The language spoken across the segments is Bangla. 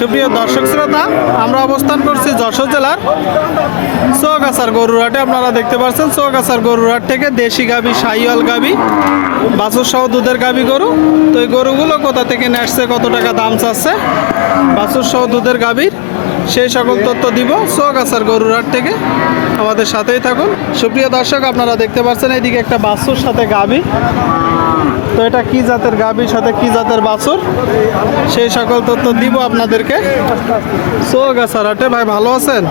সুপ্রিয় দর্শক শ্রোতা, আমরা অবস্থান করছি যশোর জেলার চৌগাছার গরুর হাটে। আপনারা দেখতে পাচ্ছেন চৌগাছার গরুর হাট থেকে দেশি গাভী, শাহিওয়াল গাভী, বাছুর সহ দুধের গাভী গরু। তো এই গরুগুলো কোথা থেকে নিয়ে আসছে, কত টাকা দাম চাচ্ছে বাছুর সহ দুধের গাভীর, সেই সকল তথ্য দিব চৌগাছার গরুর হাট থেকে। আমাদের সাথেই থাকুন। সুপ্রিয় দর্শক, আপনারা দেখতে পাচ্ছেন এইদিকে একটা বাছুর সাথে গাভী। তো এটা কি জাতের গাভীর সাথে কি জাতের বাছুর, সেই সকল তথ্য দিব আপনাদেরকে চৌগাছার হাটে। ভাই ভালো আছেন?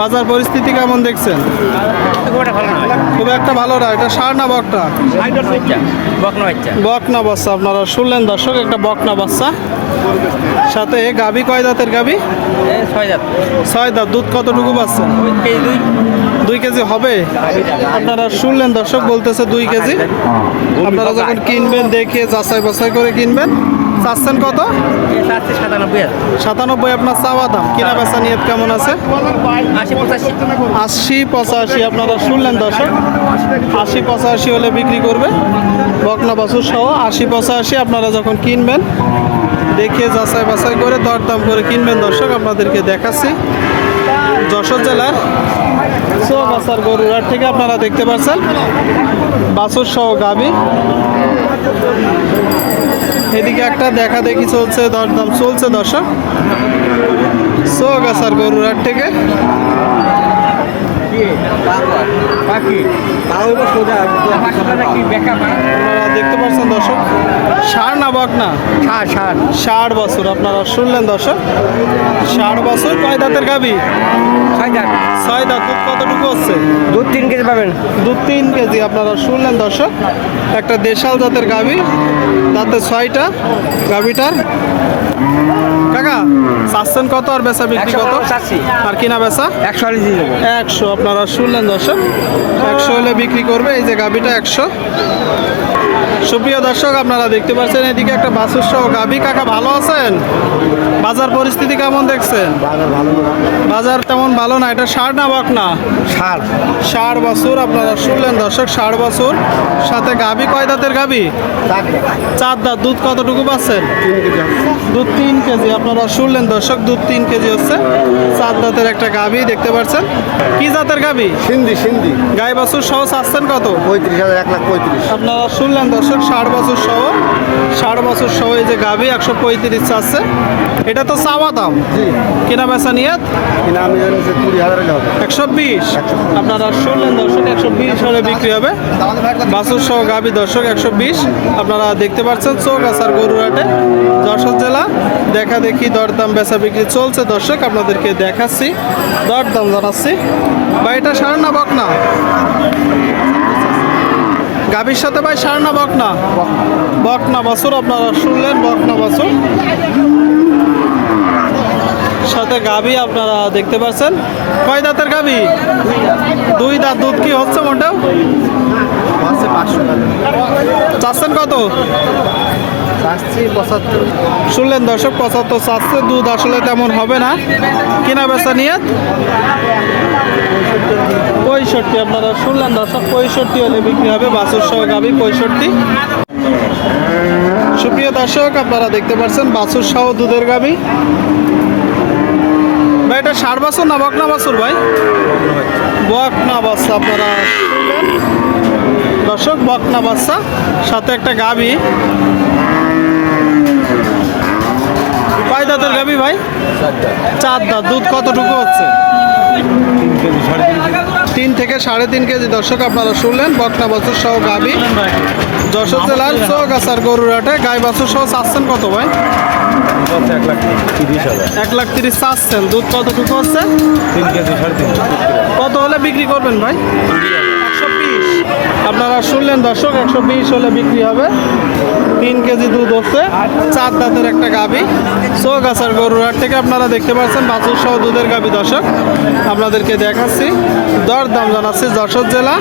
বাজার পরিস্থিতি কেমন দেখছেন? খুব একটা ভালো না। এটা ষাঁড় না বকটা? বকনা বাচ্চা। আপনারা শুনলেন দর্শক, একটা বকনা বাচ্চা সাথে গাভী। কয় দাঁতের গাভী? 6 দাঁত। দুধ কতটুকু পাচ্ছেন? 2 কেজি হবে। আপনারা শুনলেন দর্শক, বলতেছে 2 কেজি। আপনারা যখন কিনবেন দেখে যাচাই বাছাই করে কিনবেন। চাচ্ছেন কত? 97 আপনার চাওয়া দাম। কিনা বেচা নিয়ত কেমন আছে? 80-85। আপনারা শুনলেন দর্শক, 80-85 হলে বিক্রি করবে বকনা বাছুর সহ। 80-85 আপনারা যখন কিনবেন দেখে যাচাই বাছাই করে দরদাম করে কিনবেন। দর্শক আপনাদেরকে দেখাচ্ছি যশোর জেলার চৌগাছার গরুর হাট থেকে। আপনারা দেখতে পাচ্ছেন বাছুর সহ গাভী। এদিকে একটা দেখা দেখি চলছে, দরদাম চলছে দর্শক চৌগাছার গরুর হাট থেকে। আপনারা দেখতে পাচ্ছেন দর্শক, ষাঁড় না বকনা? ষাঁড় বাছুর। আপনারা শুনলেন দর্শক, ষাঁড় বাছুর। কয় দাঁতের গাভী? 6 দাঁত। দুধ কতটুকু হচ্ছে? দুধ 3 কেজি পাবেন। দুধ 3 কেজি। আপনারা শুনলেন দর্শক, একটা দেশাল জাতের গাভী, দাঁতে 6টা গাভীটার। কাকা চাচ্ছেন কত আর বেচা বিক্রি কত? আর কিনা বেচা 100। আপনারা শুনলেন দর্শক, 100 হলে বিক্রি করবে। এই যে গাভীটা 100। সুপ্রিয় দর্শক, আপনারা দেখতে পাচ্ছেন এদিকে একটা বাছুর সহ গাভী। কাকা ভালো আছেন? বাজার পরিস্থিতি কেমন দেখছেন? বাজার তেমন ভালো না। এটা ষাঁড় না বকনা? ষাঁড় বাছুর। আপনারা শুনলেন দর্শক, ষাঁড় বাছুর সাথে গাভী। কয় দাঁতের গাভী? 4 দাঁত। দুধ কতটুকু পাচ্ছেন? দুধ 3 কেজি। আপনারা শুনলেন দর্শক, দুধ 3 কেজি হচ্ছে। 4 দাঁতের একটা গাভী দেখতে পাচ্ছেন। কি জাতের গাভী? সিন্ধি। গাই বাছুর সহ চাচ্ছেন কত? 35,000, 1,35,000। আপনারা শুনলেন দর্শক, 60 বছর সহ, 60 বছর সহ এই যে গাভী 135 চাচ্ছে। এটা তো চাওয়া দাম। কিনা বেচা নিয়ত? কিনা আমি 20,000 হবে। 120। আপনারা শুনলেন দর্শক, 120 হলে বিক্রি হবে বাছুর সহ গাভী। দর্শক 120 আপনারা দেখতে পাচ্ছেন চৌগাছার গরুর হাটে, যশোর জেলা। দেখা দেখি দরদাম বেচা বিক্রি চলছে দর্শক, আপনাদেরকে দেখাচ্ছি, দরদাম জানাচ্ছি। বা এটা ষাঁড় না বকনা? গাভীর সাথে ভাই ষাঁড় না বকনা? বকনা বাছুর। আপনারা শুনলেন বকনা বাছুর সাথে গাভী। আপনারা দেখতে পাচ্ছেন। কয় দাঁতের গাভী? 2 দাঁত। দুধ কি হচ্ছে মোটেও? চাচ্ছেন কত? 75। শুনলেন দর্শক, 75 চাচ্ছে। দুধ আসলে তেমন হবে না। কিনা বেচা নিয়ত 65। আপনারা শুনলেন দর্শক, 65 হলে বিক্রি হবে বাছুর সহ গাভী। 65। সুপ্রিয় দর্শক, আপনারা দেখতে পাচ্ছেন বাছুর সহ দুধের গাভী। ভাই এটা ষাঁড় বাছুর না বকনা বাছুর? ভাই বকনা বাচ্চা। আপনারা শুনলেন দর্শক, বকনা বাচ্চা সাথে একটা গাভী। কয় দাঁতের গাভী ভাই? 4 দাঁত। দুধ কতটুকু হচ্ছে? 3 থেকে 3.5 কেজি। দর্শক আপনারা শুনলেন বকনা বাছুর সহ গাভী, যশোর জেলার চৌগাছার গরুর হাটে। গাই বাছুর সহ চাচ্ছেন কত ভাই? 1,30,000 চাচ্ছেন। দুধ কতটুকু হচ্ছে? 3 কেজি, 3.5। কত হলে বিক্রি করবেন ভাই? 120। আপনারা শুনলেন দর্শক, 120 হলে বিক্রি হবে। 3 কেজি দুধ হচ্ছে। 4 দাঁতের একটা গাভী চৌগাছার গরুর হাট থেকে। আপনারা দেখতে পাচ্ছেন বাছুর সহ দুধের গাভী। দর্শক আপনাদেরকে দেখাচ্ছি, দরদাম জানাচ্ছি যশোর জেলা